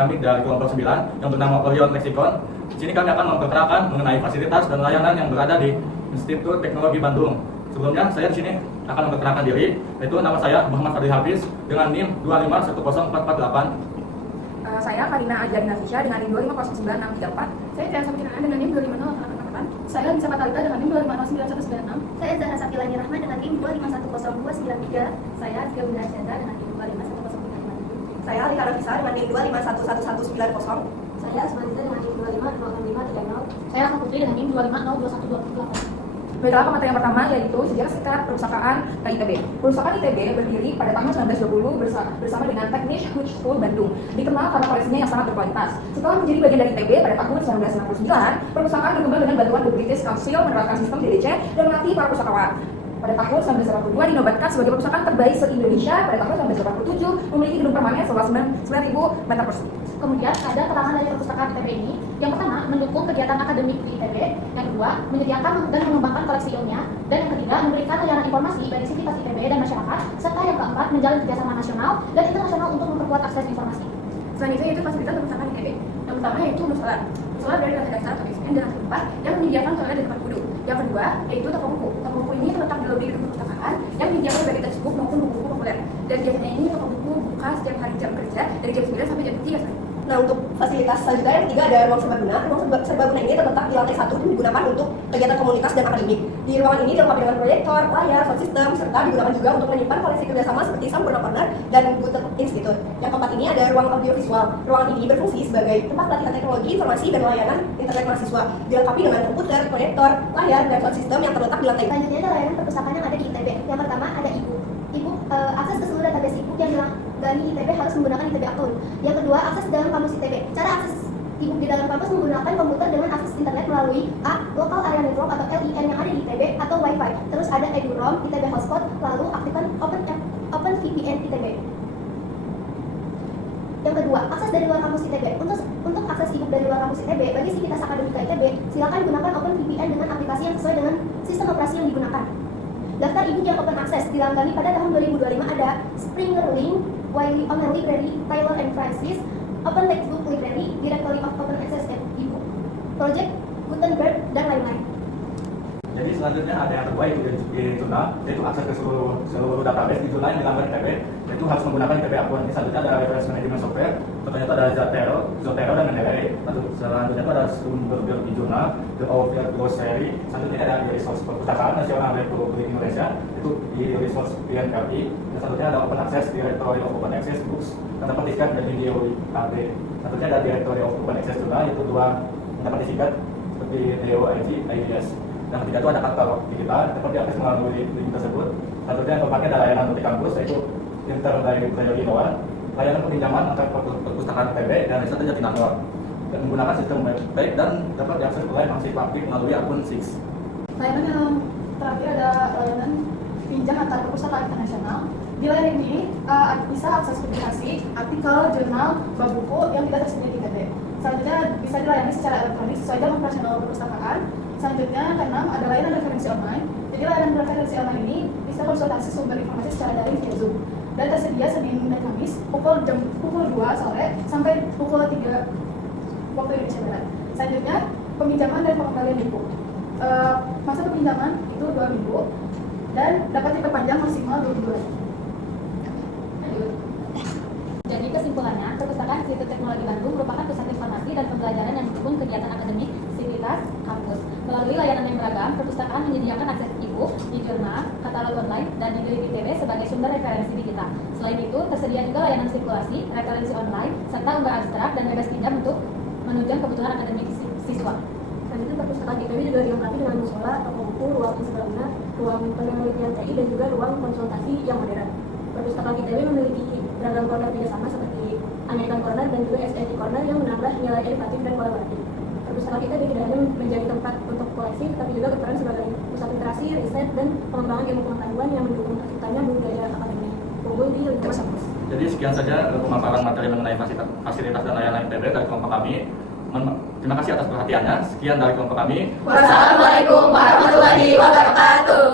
kami dari kelompok 9 yang bernama Orion Lexicon. Di sini kami akan memperkenalkan mengenai fasilitas dan layanan yang berada di Institut Teknologi Bandung. Sebelumnya saya di sini akan memperkenalkan diri, yaitu nama saya Muhammad Fadli Hafiz dengan NIM 2510448. Saya Karina Ajarina Fisya dengan NIM 2509634. Saya Tiana Sabrina dengan NIM 25088. Saya Lisa Fatalita dengan NIM 2509196. Saya Zahra Safilani Rahma dengan NIM 2510293. Saya Rizky Bunda Chandra dengan NIM 2510355. Saya Alika Rafisa dengan NIM 2511190. Saya Asmanita dengan NIM 2506530. Saya Raka Putri dengan NIM 2502128. Baiklah, pemateri yang pertama yaitu sejarah singkat perpustakaan ITB. Perpustakaan ITB berdiri pada tahun 1920 bersama dengan Technische Hochschule Bandung. Dikenal karena koleksinya yang sangat berkualitas. Setelah menjadi bagian dari ITB pada tahun 1999, perpustakaan berkembang dengan bantuan The British Council menerapkan sistem DDC dan melatih para pustakawan. Pada tahun 1982 dinobatkan sebagai perpustakaan terbaik se-Indonesia. Pada tahun 1987 memiliki gedung permanen seluas 9.000 meter persegi. Kemudian ada keterangan dari perpustakaan ITB ini. Yang pertama, mendukung kegiatan akademik di ITB. Yang kedua, menyediakan dan mengembangkan koleksi ilmiah. Dan yang ketiga, memberikan layanan informasi bagi sivitas ITB dan masyarakat. Serta yang keempat, menjalin kerjasama nasional dan internasional untuk memperkuat akses informasi. Selanjutnya yaitu fasilitas perpustakaan ITB. Yang pertama yaitu musola. Musola dari lantai dasar atau basement dan lantai 4 yang menyediakan toilet dan tempat duduk. Yang kedua yaitu toko buku. Toko buku ini terletak di lobi gedung perpustakaan yang menyediakan berbagai textbook maupun buku-buku populer. Dan biasanya ini toko buku buka setiap hari jam kerja dari jam 9 sampai jam 3 sore. Nah, untuk fasilitas selanjutnya yang ketiga ada ruang serbaguna. Ruang serbaguna ini terletak di lantai 1 dan digunakan untuk kegiatan komunitas dan akademik. Di ruangan ini dilengkapi dengan proyektor, layar, sound system, serta digunakan juga untuk menyimpan koleksi kerjasama seperti Sampurna Corner dan Guter Institute. Yang keempat ini ada ruang audiovisual. Ruangan ini berfungsi sebagai tempat pelatihan teknologi, informasi, dan layanan internet mahasiswa. Dilengkapi dengan komputer, proyektor, layar, dan sound system yang terletak di lantai. Selanjutnya ada layanan perpustakaan yang ada di ITB. Yang pertama ada e-book. E-book akses ke seluruh database e-book yang dilanggahi ITB harus menggunakan ITB Account. Yang kedua, akses dalam kampus ITB. Cara akses e-book di dalam kampus menggunakan komputer dengan akses internet melalui A. Local Area Network atau LIN yang ada di ITB atau Wi-Fi. Terus ada EduROM, ITB Hotspot, lalu aktifkan Open VPN ITB. Yang kedua, akses dari luar kampus ITB. Untuk akses e-book dari luar kampus ITB, bagi sivitas akademika ITB, silakan gunakan Open VPN dengan aplikasi yang sesuai dengan sistem operasi yang digunakan. Daftar e-book yang open access dilanggahi pada tahun 2025 ada Springer Link, Wiley Online Library, Taylor and Francis, Open Textbook Library, Directory of Open Access e-book, Project Gutenberg, dan lain-lain. Jadi selanjutnya ada yang kedua yaitu di jurnal, yaitu akses ke seluruh database di jurnal yang dilanggar ITB, yaitu harus menggunakan ITB Account. Ini selanjutnya ada reference management software, contohnya itu ada Zotero dan Mendeley. Selanjutnya itu ada sumber di jurnal, The Outlier Glossary. Selanjutnya ada di resource perpustakaan nasional Republik Indonesia, itu di resource PNKI. Dan selanjutnya ada Open Access Directory of Open Access Books yang dapat disikat dari DOI-AB. Selanjutnya ada Directory of Open Access juga, yaitu dua yang dapat disikat seperti DOIG, IDS. Dan ketiga itu ada katalog digital, dapat diakses melalui link tersebut. Selanjutnya yang keempatnya ada layanan multi kampus, yaitu Inter dari Teknologi Indowan, layanan peminjaman antar perpustakaan ITB dan riset Jatinangor, dan menggunakan sistem web dan dapat diakses oleh masih publik melalui akun SIX. Layanan yang terakhir ada layanan pinjam antar perpustakaan internasional. Di layanan ini bisa akses publikasi, artikel, jurnal, bab buku yang tidak tersedia di ITB. Selanjutnya bisa dilayani secara elektronik sesuai jam operasional perpustakaan. Selanjutnya, keenam, ada layanan referensi online. Jadi layanan referensi online ini bisa konsultasi sumber informasi secara daring via Zoom. Dan tersedia Senin dan Kamis pukul 2 sore sampai pukul 3 waktu Indonesia Barat. Selanjutnya, peminjaman dan pengembalian buku. Masa peminjaman itu 2 minggu dan dapat diperpanjang maksimal 22 hari. Jadi kesimpulannya, perpustakaan Institut Teknologi Bandung merupakan pusat informasi dan pembelajaran yang mendukung kegiatan akademik sivitas kampus. Melalui layanan yang beragam, perpustakaan menyediakan akses e-book, e-jurnal, katalog online, dan e-guide ITB sebagai sumber referensi digital. Selain itu, tersedia juga layanan sirkulasi, referensi online, serta lembar abstrak dan bebas pinjam untuk menunjang kebutuhan akademik siswa. Selanjutnya, perpustakaan ITB juga dilengkapi dengan musola, toko buku, ruang serbaguna, ruang penelitian TI, dan juga ruang konsultasi yang modern. Perpustakaan ITB memiliki beragam corner kerjasama seperti American Corner dan juga SNI Corner yang menambah nilai edukatif dan kolaboratif. Perpustakaan ITB tidak hanya menjadi tempat untuk koleksi, tapi juga berperan sebagai pusat literasi, riset, dan pengembangan ilmu pengetahuan yang mendukung terciptanya budaya akademik unggul di lingkungan kampus. Jadi sekian saja pemaparan materi mengenai fasilitas dan layanan ITB dari kelompok kami. Terima kasih atas perhatiannya. Sekian dari kelompok kami. Wassalamualaikum warahmatullahi wabarakatuh.